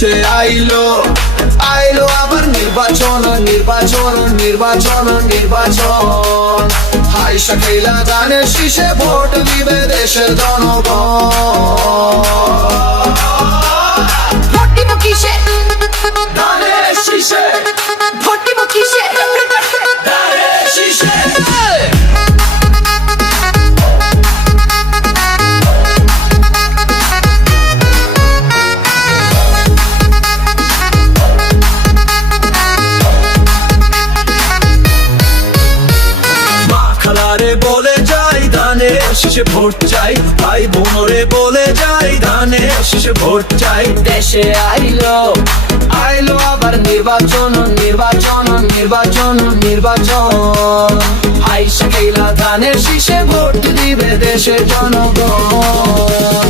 দেশে আইলো আইলো আবার নির্বাচন নির্বাচন নির্বাচন নির্বাচন। হাই শাকিলা ধানের শীষে ভোট দিবে দেশের জনগণ। ভোট দিব কিসে? ধানের শীষে, ভোট দিব কিসে? ধানের শীষে। বলে যাই ধানের শীষে ভোট চাই, ভাই বোনরে বলে যাই ধানের শীষে ভোট চাই। দেশে আইলো আইলো আবার নির্বাচন নির্বাচন নির্বাচন নির্বাচন। হাই শাকিলা ধানের শীষে ভোট দিবে দেশের জনগণ।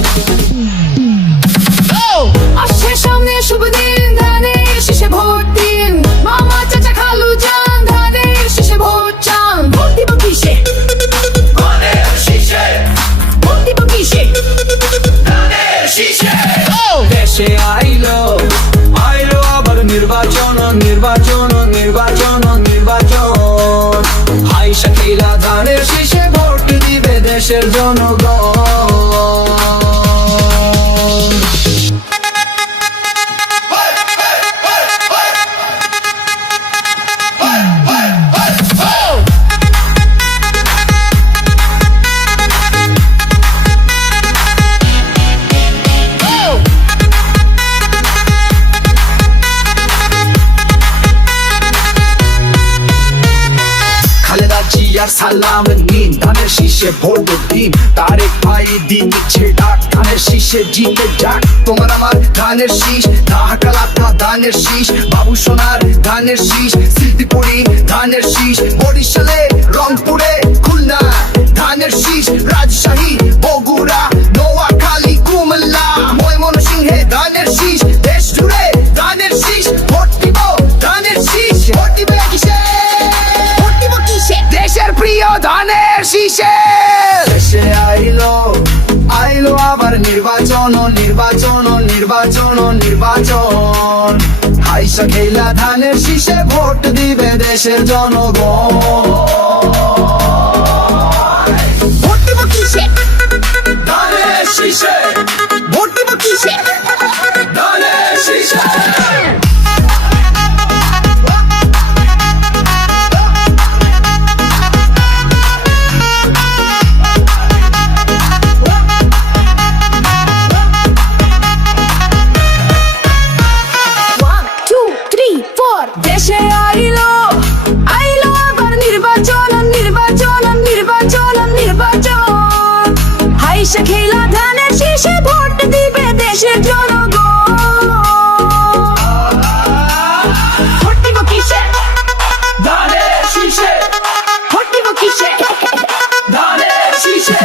আসছে সামনে শুভ দিন, ধানের শীষে ভোট দিন। মামা চাচা খালু যান, ধানের শীষে ভোট চান। ভোট দিব কিসে? ধানের শীষে, ভোট দিব কিসে? ধানের শীষে। দেশে আইলো আইলো আবার নির্বাচন নির্বাচন নির্বাচন নির্বাচন। হাই শাকিলা ধানের শীষে ভোট দিবে দেশের জনগণ। আর সালাম নিন, ধানের শীষে ভোট দিন। তারেক ভাই দিন দিচ্ছে ডাক, ধানের শীষে জিতে যাক। তোমার আমার ধানের শীষ, ঢাকা ধানের শীষ, বাবু সোনার ধানের শীষ, সিদ্দিপুরি ধানের শীষ, বরিশালে রংপুরে খুলনা ধানের শীষ, রাজশাহী বগুড়া নোয়াখালী কুমিল্লা ময়মনসিংহে ধানের শীষ। দেশ জুড়ে ধানের শীষ, ভোট দিব ধানের শীষ। ভোট দিবে কিসে? ভোট দিব কিসে? দেশের প্রিয় ধানের শীষে। দেশে আইলো আইলো আবার নির্বাচন নির্বাচন নির্বাচন নির্বাচন। হাই শাকিলা ধানের শীষে ভোট দিবে দেশের জনগণ। ভোট দিব কিসে? ধানের শীষে, ভোট দিব কিসে? ধানের শীষে। দেশে আইলো আইলো আবার নির্বাচন নির্বাচন নির্বাচন নির্বাচন। হাই শাকিলা ধানের শীষে ভোট দিবে দেশের জনগণ। ভোট দিব কিসে? ধানের শীষে, ভোট দিব কিসে? ধানের শীষে।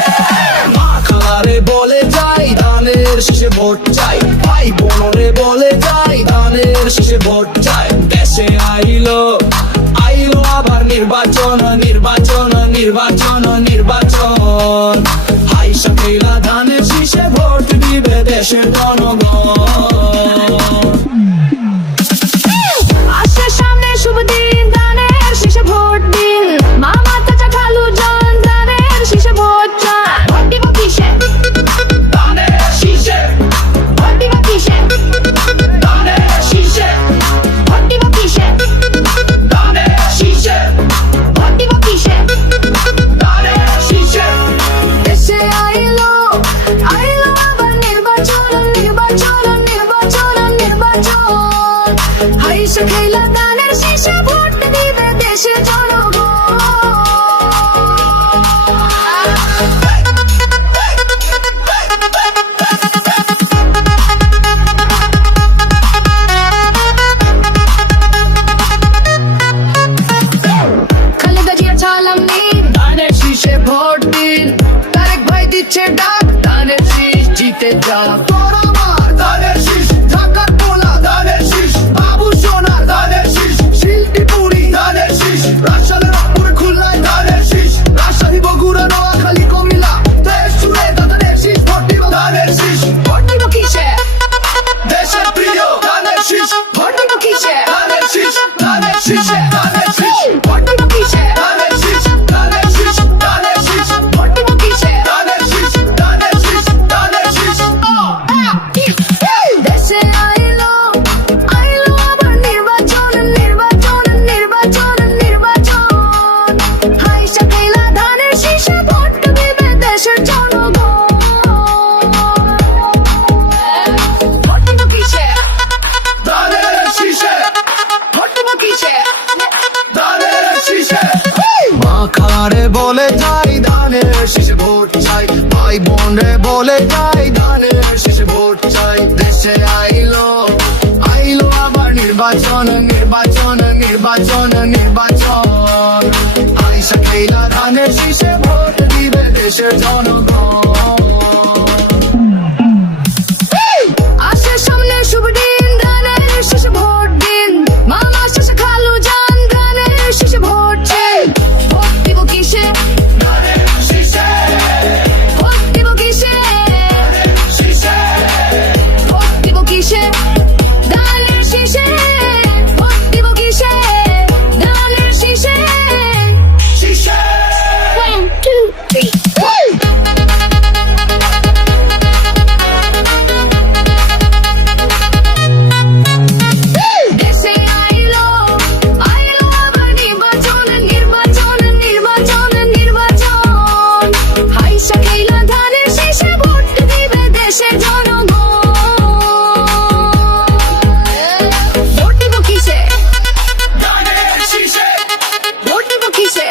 মা খালারে বলে যাই ধানের শীষে ভোট চাই, ভাই বোনরে বলে যাই ধানের শীষে ভোট চাই। দেশে আইলো আইলো আবার নির্বাচন নির্বাচন নির্বাচন নির্বাচন। হাই শাকিলা ধানের শীষে ভোট দিবে দেশের জনগণ। আসছে সামনে শুভ দিন, ধানের শীষে ভোট দিন। মামা চাচা খালু যান, ধানের শীষে ভোট চান। ভোট দিব কিসে? ধানের শীষে, ভোট দিব কিসে? ধানের শীষে, ভোট দিব কিসে? ধানের শীষে, ভোট দিব কিসে? ধানের শীষে। দেশে আইলো আইলো আবার নির্বাচন নির্বাচন নির্বাচন নির্বাচন। হাই শাকিলা ধানের শীষে ভোট দিবে দেশের জনগণ। খালেদা জিয়ার সালাম নিন, ধানের শীষে ভোট দিন। তারেক ভাই দিচ্ছে ডাক, ধানের শীষ জিতে যাক। তোর আমার ধানের শীষ, ঢাকার পোলা ধানের শীষ, বাবু সোনার ধানের শীষ, শিল্পীপুরি ধানের শীষ, রাজশাহী রংপুর খুলনায় ধানের শীষ, রাজশাহী বগুড়া নোয়াখালী কুমিল্লা দেশ জুড়ে ধানের শীষ। ভোট দিব ধানের শীষ, ভোট দিব কিসে? দেশের প্রিয় ধানের বলে যাই ধানের শীষে ভোট চাই, ভাই বোন রে বলে যাই ধানের শীষে ভোট চাই। দেশে আইলো আইলো আবার নির্বাচন নির্বাচন নির্বাচন নির্বাচন, আইসা খেলা ধানের শীষে ভোট দিবে দেশের জনগণ। আসে সামনে শুভ দিন, ধানের শীষে ভোট দিন। মামা শেষে খালু যান, ধানের শীষে ভোট চাই। ভোট দিব কিসে? ধানের শীষে, ভোট দিব কিসে? শীষে, ভোট দিব কিসে? ধানের শীষে। ভোট দিব কিসে? ধানের শীষে। শীষে। 1, 2, 3, 4 দেশে আইলো আইলো আবার নির্বাচন নির্বাচন নির্বাচন নির্বাচন, হাইসা খেলা ধানের শীষে ভোট দিবে দেশের জনগণ। ভোট দিব কিসে? ধানের শীষে, ভোট দিব কিসে?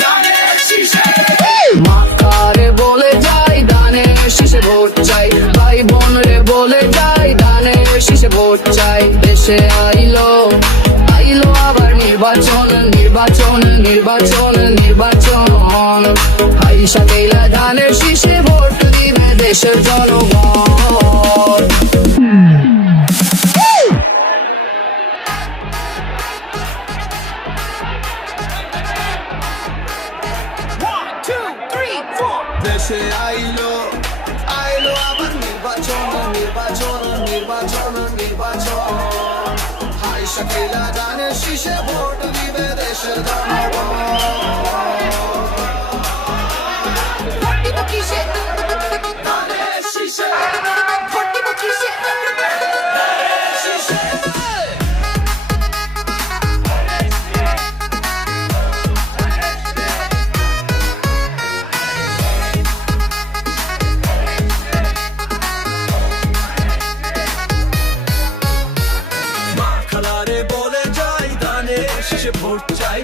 ধানের শীষে। মাকারে বলে যাই ধানের শীষে ভোট চাই, ভাই বোন রে বলে যাই ধানের শীষে ভোট চাই। দেশে আইলো আইলো আবার নির্বাচন নির্বাচন নির্বাচন নির্বাচন, হাইসা খেলা ধানের শীষে ভোট দিবে দেশের জনগণ। দেশে আইলো আইলো আবার নির্বাচন নির্বাচন নির্বাচন নির্বাচন, হাইসা খেলা ধানের শীষে ভোট দিবে দেশের জনগণ। ভোট দিব কিসে? ধানের শীষে, ভোট দিব কিসে? শীষে। খালারে বলে যাই ধানের শীষে ভোট চাই,